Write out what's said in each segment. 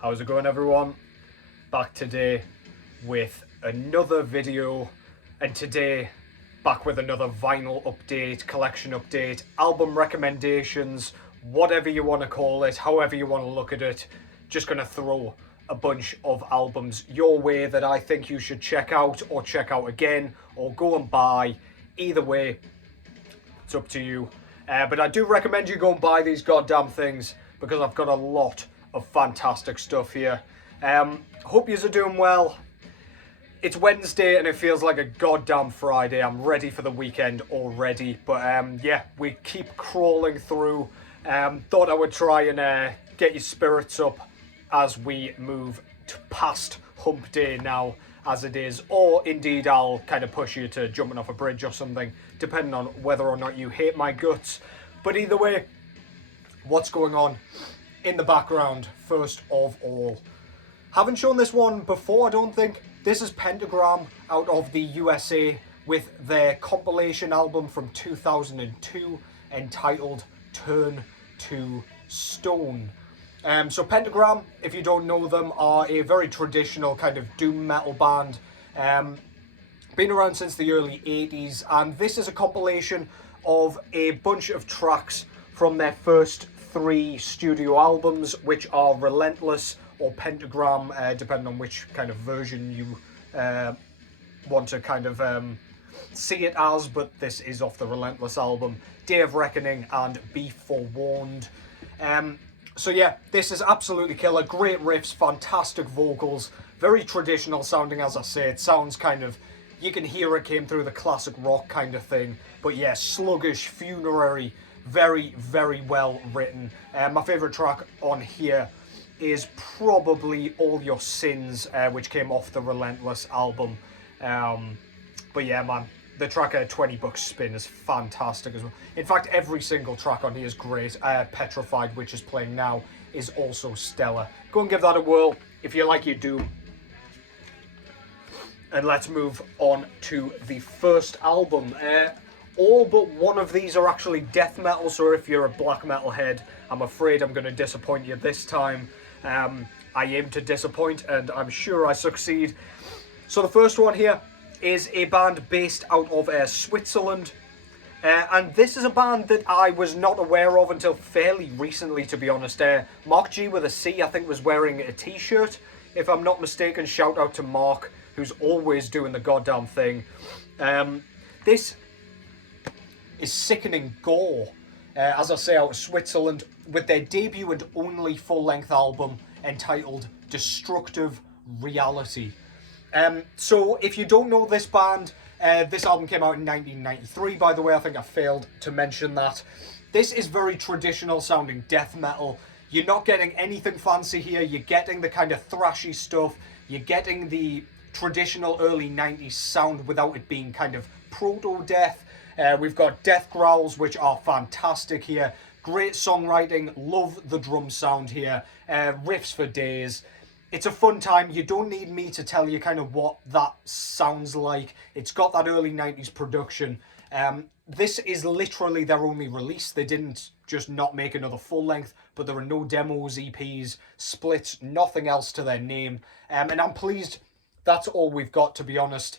How's it going, everyone? Back today with another video, and today back with another vinyl update, collection update, album recommendations, whatever you want to call it, however you want to look at it. Just gonna throw a bunch of albums your way that I think you should check out or check out again or go and buy. Either way, it's up to you. But I do recommend you go and buy these goddamn things because I've got a lot of fantastic stuff here. Hope yous are doing well. It's Wednesday and it feels like a goddamn Friday. I'm ready for the weekend already. But yeah, we keep crawling through. Thought I would try and get your spirits up as we move past hump day now as it is. Or indeed I'll kind of push you to jumping off a bridge or something, depending on whether or not you hate my guts. But either way, what's going on in the background first of all? Haven't shown this one before, I don't think. This is Pentagram out of the USA with their compilation album from 2002 entitled Turn to Stone. So Pentagram, if you don't know them, are a very traditional kind of doom metal band. Been around since the early 80s, and this is a compilation of a bunch of tracks from their first 3 studio albums, which are Relentless or Pentagram, depending on which kind of version you want to kind of see it as, but this is off the Relentless album, Day of Reckoning and Be Forewarned. So yeah, this is absolutely killer. Great riffs, fantastic vocals, very traditional sounding, as I say. It sounds kind of, you can hear it came through the classic rock kind of thing. But yeah, sluggish, funerary, very, very well written. My favourite track on here is probably All Your Sins, which came off the Relentless album. But yeah, man, the track $20 Spin is fantastic as well. In fact, every single track on here is great. Petrified, which is playing now, is also stellar. Go and give that a whirl if you like your doom. And let's move on to the first album. All but one of these are actually death metal, so if you're a black metal head, I'm afraid I'm going to disappoint you this time. I aim to disappoint, and I'm sure I succeed. So the first one here is a band based out of Switzerland. And this is a band that I was not aware of until fairly recently, to be honest. Mark G with a C, I think, was wearing a t-shirt, if I'm not mistaken. Shout out to Mark, who's always doing the goddamn thing. This is Sickening Gore, as I say, out of Switzerland, with their debut and only full-length album entitled Destructive Reality. So if you don't know this band, this album came out in 1993, by the way. I think I failed to mention that. This is very traditional sounding death metal. You're not getting anything fancy here. You're getting the kind of thrashy stuff. You're getting the traditional early 90s sound without it being kind of proto-death. We've got death growls, which are fantastic here. Great songwriting. Love the drum sound here. Riffs for days. It's a fun time. You don't need me to tell you kind of what that sounds like. It's got that early 90s production. This is literally their only release. They didn't just not make another full length, but there are no demos, EPs, splits, nothing else to their name. And I'm pleased that's all we've got, to be honest.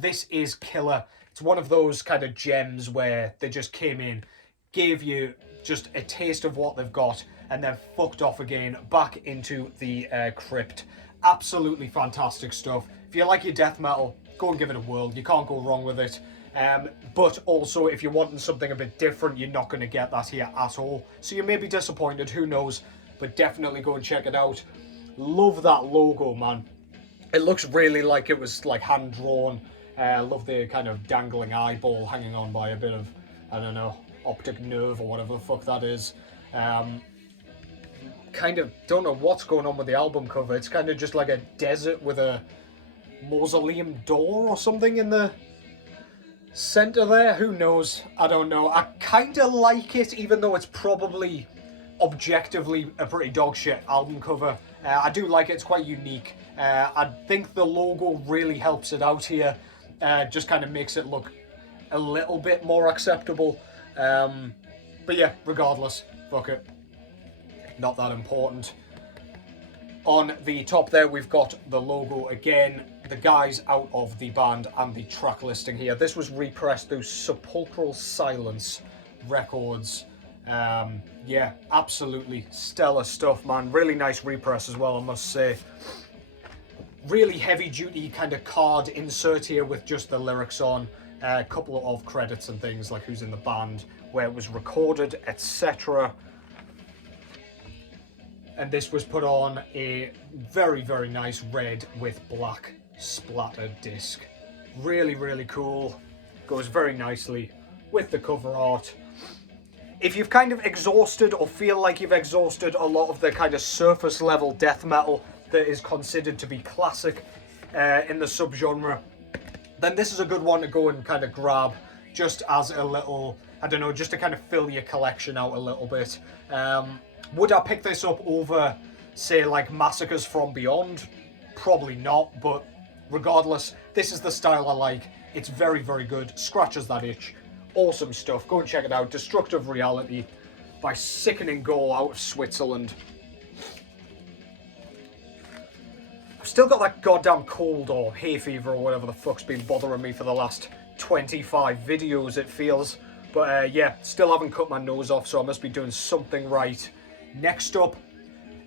This is killer. It's one of those kind of gems where they just came in, gave you just a taste of what they've got, and then fucked off again back into the crypt. Absolutely fantastic stuff. If you like your death metal, go and give it a whirl. You can't go wrong with it. But also, if you're wanting something a bit different, you're not going to get that here at all. So you may be disappointed, who knows, but definitely go and check it out. Love that logo, man. It looks really like it was like hand-drawn. Love the kind of dangling eyeball hanging on by a bit of, I don't know, optic nerve or whatever the fuck that is. Kind of don't know what's going on with the album cover. It's kind of just like a desert with a mausoleum door or something in the center there. Who knows? I don't know. I kind of like it, even though it's probably objectively a pretty dog shit album cover. I do like it. It's quite unique. I think the logo really helps it out here. Just kind of makes it look a little bit more acceptable. But yeah, regardless, fuck it. Not that important. On the top there, we've got the logo again, the guys out of the band, and the track listing here. This was repressed through Sepulchral Silence Records. Yeah, absolutely stellar stuff, man. Really nice repress as well, I must say. Really heavy duty kind of card insert here with just the lyrics on. A couple of credits and things like who's in the band, where it was recorded, etc. And this was put on a very, very nice red with black splatter disc. Really, really cool. Goes very nicely with the cover art. If you've kind of exhausted or feel like you've exhausted a lot of the kind of surface level death metal that is considered to be classic in the subgenre, then this is a good one to go and kind of grab just as a little, I don't know, just to kind of fill your collection out a little bit. Would I pick this up over, say, like Massacres from Beyond? Probably not, but regardless, this is the style I like. It's very, very good. Scratches that itch. Awesome stuff. Go and check it out. Destructive Reality by Sickening Gore out of Switzerland. I've still got that goddamn cold or hay fever or whatever the fuck's been bothering me for the last 25 videos, it feels. But yeah, still haven't cut my nose off, so I must be doing something right. Next up,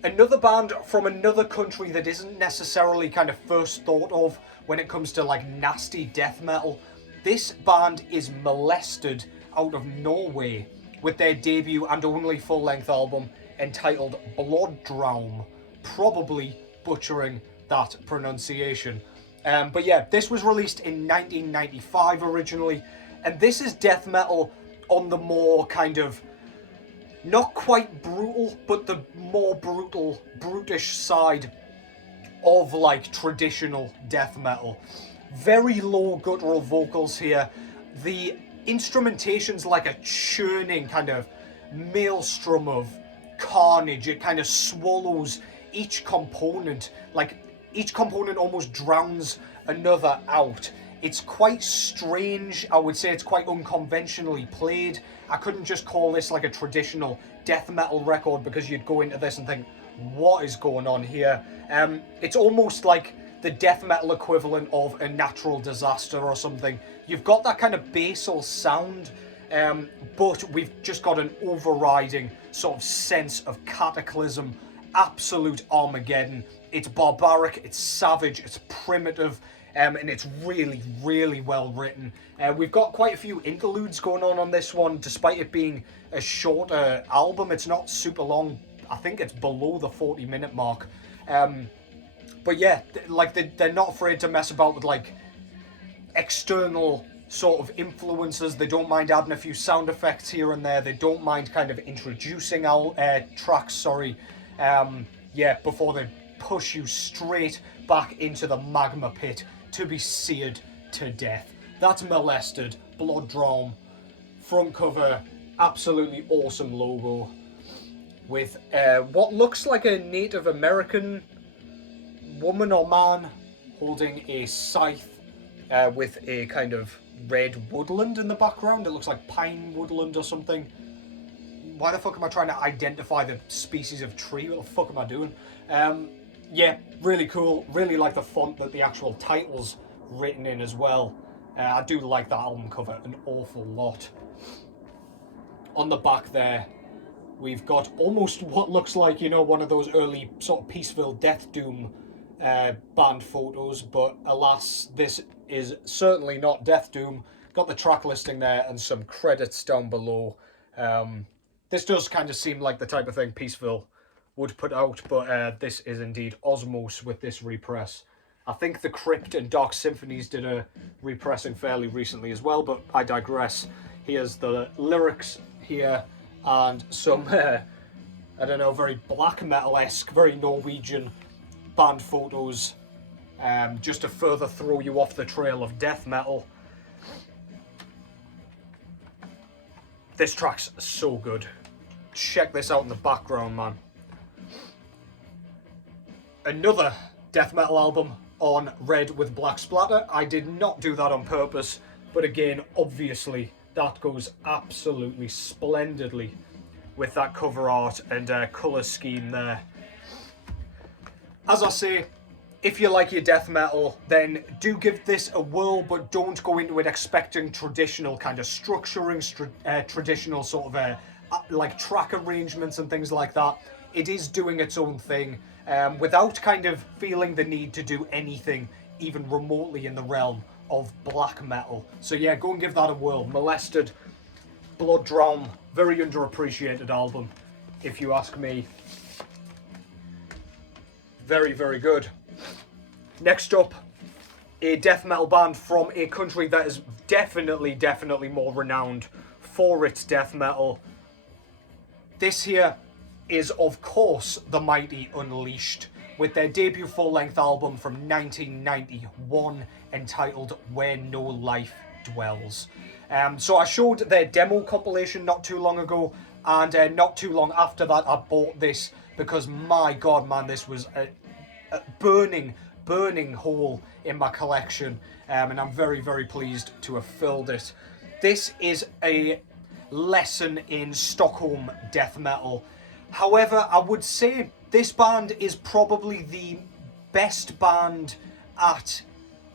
another band from another country that isn't necessarily kind of first thought of when it comes to like nasty death metal. This band is Molested out of Norway with their debut and only full-length album entitled Blod-Draum. Probably butchering that pronunciation. But yeah, this was released in 1995 originally, and this is death metal on the more kind of, not quite brutal, but the more brutal, brutish side of like traditional death metal. Very low guttural vocals here. The instrumentation's like a churning kind of maelstrom of carnage. It kind of swallows each component, like each component almost drowns another out. It's quite strange. I would say it's quite unconventionally played. I couldn't just call this like a traditional death metal record, because you'd go into this and think, what is going on here? It's almost like the death metal equivalent of a natural disaster or something. You've got that kind of basal sound, but we've just got an overriding sort of sense of cataclysm, absolute Armageddon. It's barbaric, it's savage, it's primitive, and it's really, really well written. We've got quite a few interludes going on this one, despite it being a shorter album. It's not super long. I think it's below the 40-minute mark. But yeah, like they're not afraid to mess about with like external sort of influences. They don't mind adding a few sound effects here and there. They don't mind kind of introducing tracks, yeah, before they push you straight back into the magma pit to be seared to death. That's Molested, Blod-Draum, front cover, absolutely awesome logo with what looks like a Native American woman or man holding a scythe with a kind of red woodland in the background. It looks like pine woodland or something. Why the fuck am I trying to identify the species of tree? What the fuck am I doing? Yeah, really cool. Really like the font that the actual title's written in as well. I do like that album cover an awful lot. On the back there, we've got almost what looks like, you know, one of those early sort of Peaceville Death Doom band photos, but alas, this is certainly not Death Doom. Got the track listing there and some credits down below. This does kind of seem like the type of thing Peaceville would put out, but this is indeed Osmos with this repress. I think the Crypt and Dark Symphonies did a repressing fairly recently as well, but I digress. Here's the lyrics here and some, I don't know, very black metal-esque, very Norwegian band photos, just to further throw you off the trail of death metal. This track's so good. Check this out in the background, man. Another death metal album on red with black splatter. I did not do that on purpose, but again, obviously, that goes absolutely splendidly with that cover art and colour scheme there. as I say, if you like your death metal, then do give this a whirl, but don't go into it expecting traditional kind of structuring, traditional sort of like track arrangements and things like that. It is doing its own thing without kind of feeling the need to do anything even remotely in the realm of black metal. So yeah, go and give that a whirl. Molested, Blod-Draum, very underappreciated album, if you ask me. Very, very good. Next up, a death metal band from a country that is definitely more renowned for its death metal. This here is, of course, the mighty Unleashed, with their debut full-length album from 1991 entitled Where No Life Dwells. So I showed their demo compilation not too long ago, and not too long after that I bought this because, my god, man, this was a burning hole in my collection, and I'm very pleased to have filled it. This is a lesson in Stockholm death metal. However, I would say this band is probably the best band at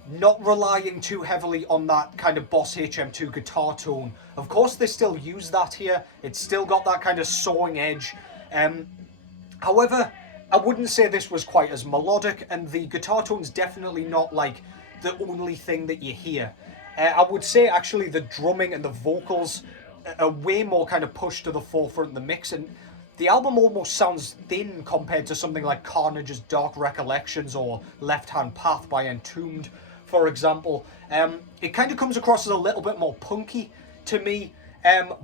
not relying too heavily on that kind of Boss HM2 guitar tone. Of course, they still use that here. It's still got that kind of sawing edge. However, I wouldn't say this was quite as melodic, and the guitar tone's definitely not like the only thing that you hear. I would say actually the drumming and the vocals are way more kind of pushed to the forefront in the mix, and the album almost sounds thin compared to something like Carnage's Dark Recollections or Left Hand Path by Entombed, for example. It kind of comes across as a little bit more punky to me,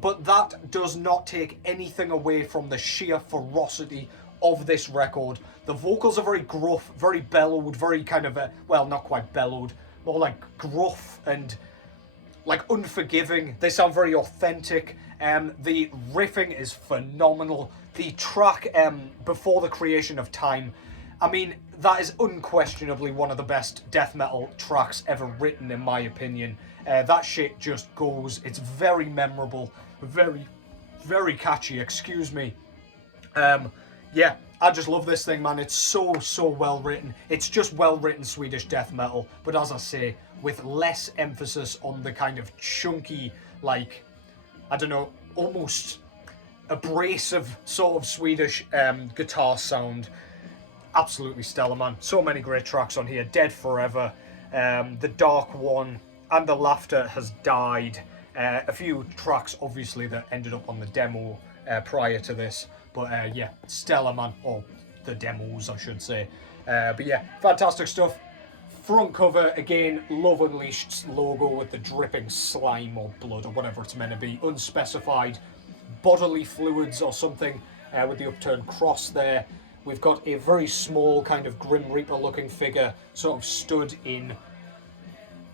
but that does not take anything away from the sheer ferocity of this record. The vocals are very gruff, very bellowed, very kind of, well, not quite bellowed, more like gruff and like unforgiving. They sound very authentic. The riffing is phenomenal. The track, Before the Creation of Time, I mean, that is unquestionably one of the best death metal tracks ever written, in my opinion. That shit just goes. It's very memorable, very catchy, excuse me. Yeah, I just love this thing, man. It's so well written. It's just well written Swedish death metal, but as I say, with less emphasis on the kind of chunky, like, I don't know, almost abrasive sort of Swedish guitar sound. Absolutely stellar, man. So many great tracks on here. Dead Forever, The Dark One, and The Laughter Has Died. A few tracks, obviously, that ended up on the demo prior to this. But yeah, stellar, man. Or the demos, I should say. But yeah, fantastic stuff. Front cover, again, Love Unleashed's logo with the dripping slime or blood or whatever it's meant to be. Unspecified bodily fluids or something with the upturned cross there. We've got a very small kind of Grim Reaper looking figure sort of stood in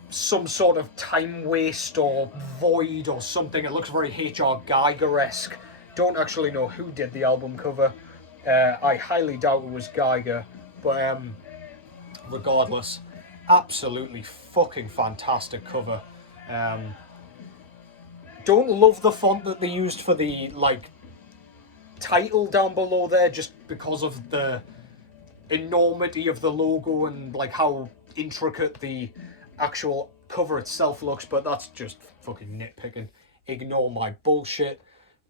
some sort of time waste or void or something. It looks very H.R. Geiger-esque. Don't actually know who did the album cover. I highly doubt it was Geiger, but regardless, absolutely fucking fantastic cover. Don't love the font that they used for the like title down below there, just because of the enormity of the logo and like how intricate the actual cover itself looks, but that's just fucking nitpicking. Ignore my bullshit.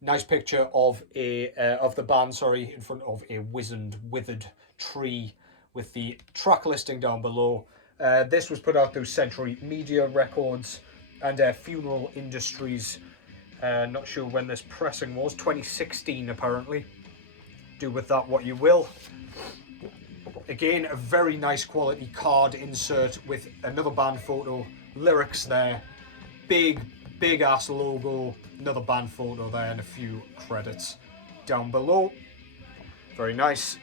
Nice picture of a of the band, sorry, in front of a withered tree with the track listing down below. This was put out through Century Media Records and Funeral Industries. Not sure when this pressing was. 2016 apparently. Do with that what you will. Again, a very nice quality card insert with another band photo, lyrics there, big ass logo, another band photo there, and a few credits down below. Very nice.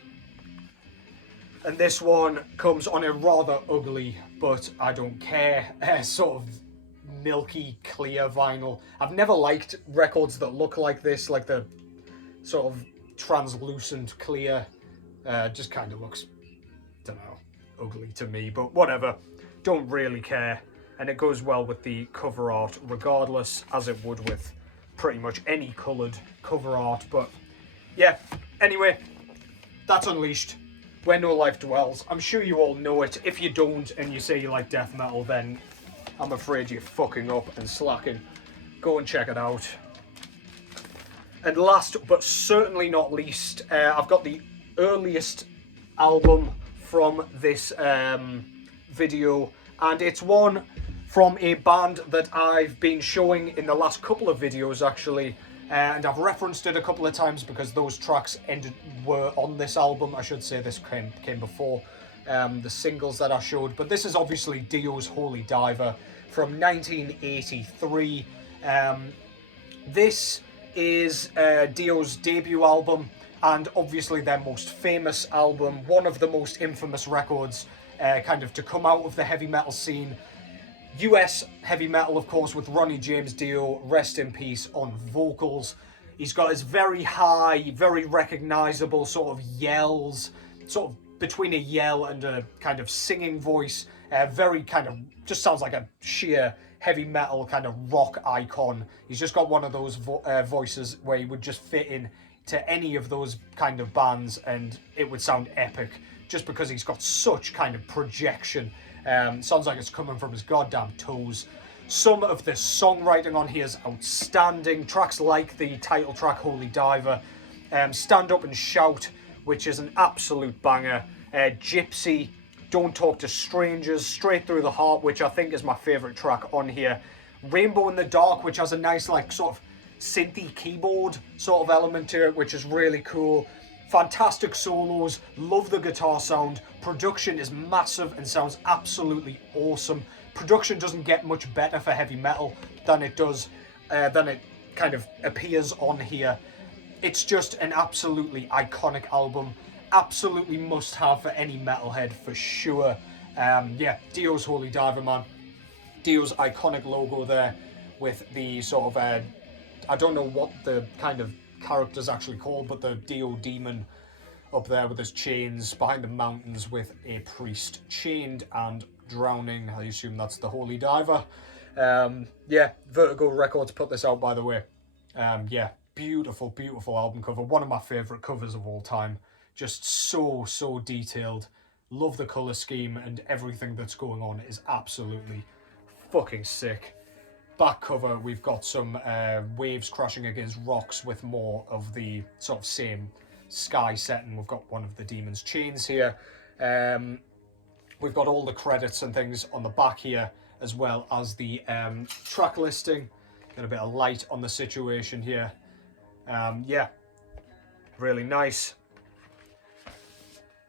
And this one comes on a rather ugly, but I don't care, sort of milky clear vinyl. I've never liked records that look like this, like the sort of translucent clear. Just kind of looks, don't know, ugly to me, but whatever. Don't really care. And it goes well with the cover art regardless, as it would with pretty much any coloured cover art. But yeah, anyway, that's Unleashed. Where No Life Dwells. I'm sure you all know it. If you don't and you say you like death metal, then I'm afraid you're fucking up and slacking. Go and check it out. And last but certainly not least, I've got the earliest album from this video, and it's one from a band that I've been showing in the last couple of videos actually, and I've referenced it a couple of times because those tracks were on this album. I should say this came before the singles that I showed, but this is obviously Dio's Holy Diver from 1983. This is Dio's debut album, and obviously their most famous album, one of the most infamous records kind of to come out of the heavy metal scene. US heavy metal, of course, with Ronnie James Dio, rest in peace, on vocals. He's got his very high, very recognisable sort of yells, sort of between a yell and a kind of singing voice. Very kind of, just sounds like a sheer heavy metal kind of rock icon. He's just got one of those voices where he would just fit in to any of those kind of bands and it would sound epic, just because he's got such kind of projection. Sounds like it's coming from his goddamn toes. Some of the songwriting on here is outstanding. Tracks like the title track Holy Diver, Stand Up and Shout, which is an absolute banger, Gypsy, Don't Talk to Strangers, Straight Through the Heart, which I think is my favourite track on here, Rainbow in the Dark, which has a nice like sort of synthy keyboard sort of element to it, which is really cool. Fantastic solos, love the guitar sound, production is massive and sounds absolutely awesome. Production doesn't get much better for heavy metal than it does, than it kind of appears on here. It's just an absolutely iconic album, absolutely must have for any metalhead for sure. Yeah, Dio's Holy Diver, man. Dio's iconic logo there with the sort of, I don't know what the kind of character's actually called, but the Dio demon up there with his chains behind the mountains with a priest chained and drowning. I assume that's the Holy Diver. Yeah, Vertigo Records put this out, by the way. Yeah, beautiful, beautiful album cover. One of my favourite covers of all time. Just so detailed. Love the colour scheme, and everything that's going on is absolutely fucking sick. Back cover, we've got some waves crashing against rocks with more of the sort of same sky setting. We've got one of the demon's chains here. We've got all the credits and things on the back here, as well as the track listing. Got a bit of light on the situation here. Yeah, really nice.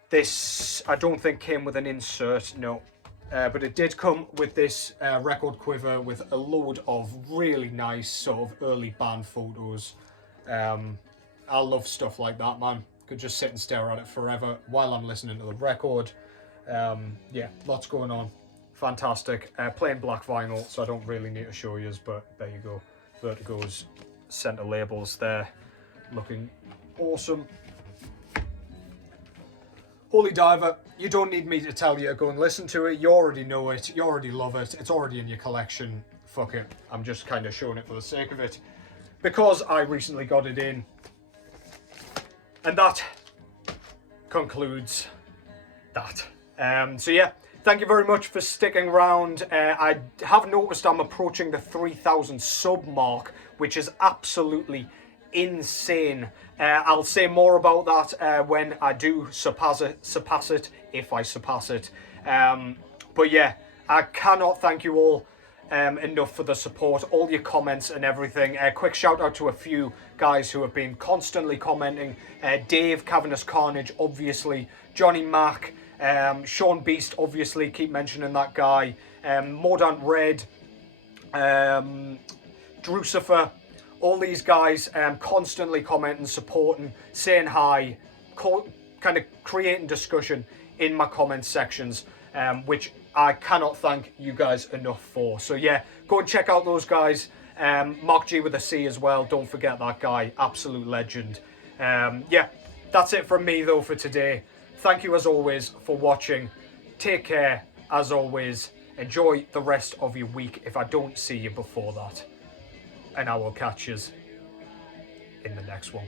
This, I don't think came with an insert, no. But it did come with this record quiver with a load of really nice sort of early band photos. I love stuff like that, man. Could just sit and stare at it forever while I'm listening to the record. Yeah, lots going on. Fantastic. Plain black vinyl, so I don't really need to show you, but there you go. Vertigo's center labels there, looking awesome. Holy Diver, you don't need me to tell you to go and listen to it. You already know it. You already love it. It's already in your collection. Fuck it. I'm just kind of showing it for the sake of it, because I recently got it in. And that concludes that. So yeah, thank you very much for sticking around. I have noticed I'm approaching the 3,000 sub mark, which is absolutely insane. I'll say more about that when I do surpass it, if I surpass it. But yeah, I cannot thank you all enough for the support, all your comments and everything. Quick shout out to a few guys who have been constantly commenting. Dave, Cavernous Carnage, obviously, Johnny Mack, Sean Beast, obviously, keep mentioning that guy, Mordant Red, Drucifer, all these guys constantly commenting, supporting, saying hi, kind of creating discussion in my comment sections, which I cannot thank you guys enough for. So yeah, go and check out those guys. Mark G with a C as well, don't forget that guy, absolute legend. Yeah, that's it from me though for today. Thank you as always for watching. Take care as always. Enjoy the rest of your week if I don't see you before that. And I will catch you in the next one.